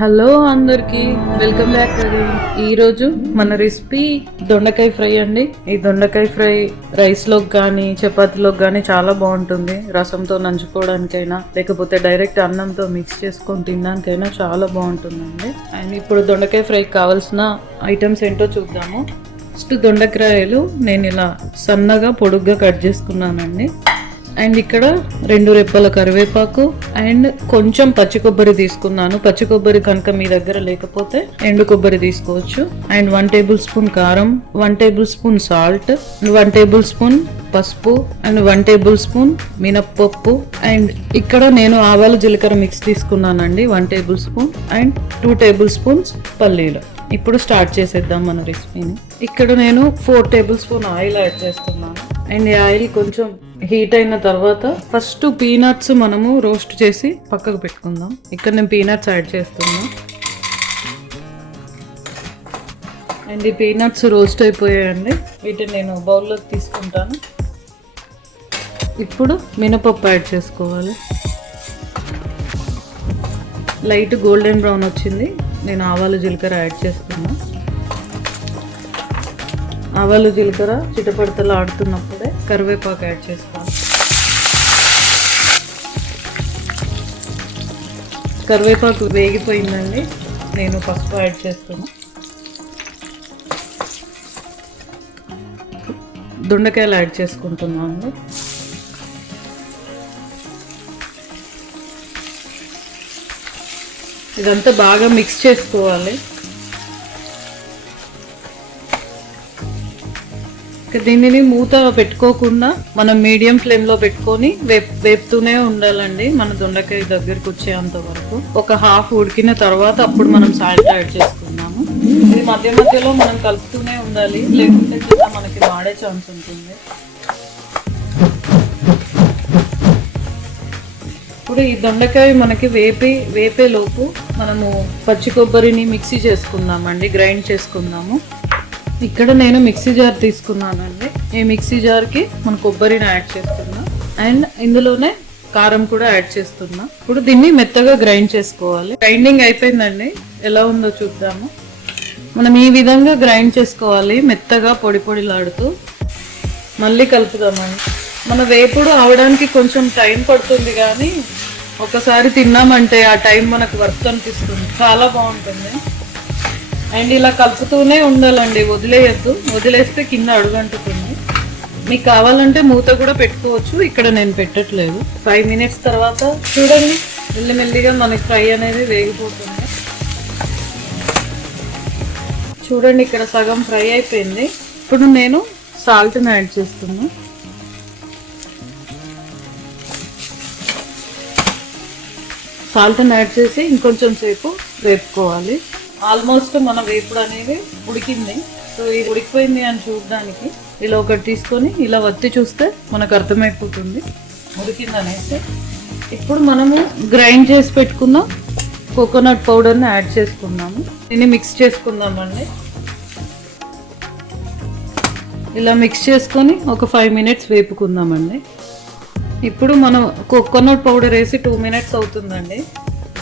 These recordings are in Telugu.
హలో అందరికి వెల్కమ్ బ్యాక్ అగైన్. ఈరోజు మన రెసిపీ దొండకాయ ఫ్రై అండి. ఈ దొండకాయ ఫ్రై రైస్ లోకి కానీ చపాతీలోకి కానీ చాలా బాగుంటుంది. రసంతో నంచుకోవడానికైనా లేకపోతే డైరెక్ట్ అన్నంతో మిక్స్ చేసుకొని తినడానికైనా చాలా బాగుంటుందండి. అండ్ ఇప్పుడు దొండకాయ ఫ్రై కావాల్సిన ఐటమ్స్ ఏంటో చూద్దాము. ఫస్ట్ దొండకాయలు నేను ఇలా సన్నగా పొడుగ్గా కట్ చేసుకున్నానండి. అండ్ ఇక్కడ 2 రెప్పల కరివేపాకు అండ్ కొంచెం పచ్చి కొబ్బరి తీసుకున్నాను. పచ్చి కొబ్బరి కనుక మీ దగ్గర లేకపోతే ఎండు కొబ్బరి తీసుకోవచ్చు. అండ్ 1 టేబుల్ స్పూన్ కారం, 1 table spoon salt, 1 table spoon పసుపు అండ్ 1 టేబుల్ స్పూన్ మినప్పప్పు. అండ్ ఇక్కడ నేను ఆవాలు జీలకర్ర మిక్స్ తీసుకున్నానండి 1 table spoon and 2 table spoons పల్లీలు. ఇప్పుడు స్టార్ట్ చేసేద్దాం మన రెసిపీని. ఇక్కడ నేను 4 టేబుల్ స్పూన్ ఆయిల్ యాడ్ చేస్తున్నాను. అండ్ ఈ ఆయిల్ కొంచెం హీట్ అయిన తర్వాత ఫస్ట్ పీనట్స్ మనము రోస్ట్ చేసి పక్కకు పెట్టుకుందాం. ఇక్కడ నేను పీనట్స్ యాడ్ చేస్తున్నాను. అండ్ ఈ పీనట్స్ రోస్ట్ అయిపోయాయండి. వీటిని నేను బౌల్లోకి తీసుకుంటాను. ఇప్పుడు మినపప్పు యాడ్ చేసుకోవాలి. లైట్ గోల్డెన్ బ్రౌన్ వచ్చింది. నేను ఆవాలు జీలకర్ర యాడ్ చేస్తున్నా. ఆవాలు జీలకర్ర చిటపడతలు ఆడుతున్నప్పుడే కరివేపాకు యాడ్ చేసుకోవాలి. కరివేపాకు వేగిపోయిందండి. నేను పసుపు యాడ్ చేస్తున్నా. దొండకాయలు యాడ్ చేసుకుంటున్నాను. ఇదంతా బాగా మిక్స్ చేసుకోవాలి. దీనిని మూత పెట్టుకోకుండా మనం మీడియం ఫ్లేమ్ లో పెట్టుకొని వేపుతూనే ఉండాలండి. మన దొండకాయ దగ్గరకు వచ్చేంత వరకు. ఒక హాఫ్ ఉడికిన తర్వాత అప్పుడు మనం సాల్ట్ యాడ్ చేసుకున్నాము. ఇది మధ్య మధ్యలో మనం కలుపుతూనే ఉండాలి, లేకుంటే కూడా మనకి మాడే ఛాన్స్ ఉంటుంది. ఇప్పుడు ఈ దొండకాయ మనకి వేపే లోపు మనము పచ్చి కొబ్బరిని మిక్సీ చేసుకుందామండి, గ్రైండ్ చేసుకుందాము. ఇక్కడ నేను మిక్సీ జార్ తీసుకున్నానండి. ఈ మిక్సీ జార్కి మన కొబ్బరిని యాడ్ చేస్తున్నా అండ్ ఇందులోనే కారం కూడా యాడ్ చేస్తున్నా. ఇప్పుడు దీన్ని మెత్తగా గ్రైండ్ చేసుకోవాలి. గ్రైండింగ్ అయిపోయిందండి. ఎలా ఉందో చూద్దాము. మనం ఈ విధంగా గ్రైండ్ చేసుకోవాలి, మెత్తగా పొడి పొడిలాడుతూ. మళ్ళీ కలుపుదామండి. మన వేపుడు అవడానికి కొంచెం టైం పడుతుంది, కానీ ఒకసారి తిన్నామంటే ఆ టైం మనకు వర్త్ అనిపిస్తుంది. చాలా బాగుంటుంది. అండ్ ఇలా కలుపుతూనే ఉండాలండి, వదిలేయద్దు. వదిలేస్తే కింద అడుగంటుతుంది. మీకు కావాలంటే మూత కూడా పెట్టుకోవచ్చు. ఇక్కడ నేను పెట్టట్లేదు. 5 మినిట్స్ తర్వాత చూడండి, మెల్లిమెల్లిగా మనకి ఫ్రై అనేది వేగిపోతుంది. చూడండి, ఇక్కడ సగం ఫ్రై అయిపోయింది. ఇప్పుడు నేను సాల్ట్ని యాడ్ చేస్తున్నా. సాల్ట్ని యాడ్ చేసి ఇంకొంచెం సేపు వేపుకోవాలి. ఆల్మోస్ట్ మన వేపుడు అనేది ఉడికింది. సో ఇది ఉడికిపోయింది అని చూడడానికి ఇలా ఒకటి తీసుకొని ఇలా వత్తి చూస్తే మనకు అర్థమైపోతుంది ఉడికింది అనేసి. ఇప్పుడు మనము గ్రైండ్ చేసి పెట్టుకున్న కోకోనట్ పౌడర్ని యాడ్ చేసుకున్నాము. దీన్ని మిక్స్ చేసుకుందామండి. ఇలా మిక్స్ చేసుకొని ఒక 5 మినిట్స్ వేపుకుందామండి. ఇప్పుడు మనం కోకోనట్ పౌడర్ వేసి 2 మినిట్స్ అవుతుందండి.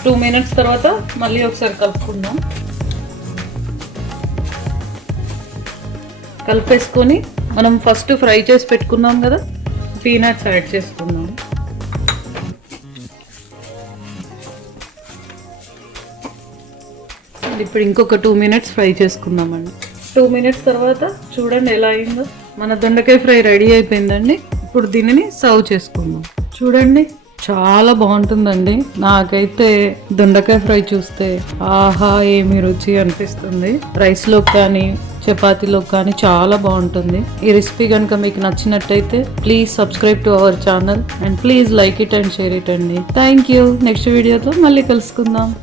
2 మినిట్స్ తర్వాత మళ్ళీ ఒకసారి కలుపుకుందాం. కలిపేసుకొని మనం ఫస్ట్ ఫ్రై చేసి పెట్టుకున్నాం కదా, పీనట్స్ యాడ్ చేసుకుందాం. ఇప్పుడు ఇంకొక 2 మినిట్స్ ఫ్రై చేసుకుందామండి. 2 మినిట్స్ తర్వాత చూడండి ఎలా అయిందో. మన దొండకాయ ఫ్రై రెడీ అయిపోయిందండి. ఇప్పుడు దీనిని సర్వ్ చేసుకుందాం. చూడండి, చాలా బాగుంటుందండి. నాకైతే దొండకాయ ఫ్రై చూస్తే ఆహా ఏమి రుచి అనిపిస్తుంది. రైస్లోకి కానీ చపాతీలోకి కానీ చాలా బాగుంటుంది. ఈ రెసిపీ కనుక మీకు నచ్చినట్టయితే please subscribe to our channel and please like it and share it అండి. Thank you. నెక్స్ట్ వీడియోతో మళ్ళీ కలుసుకుందాం.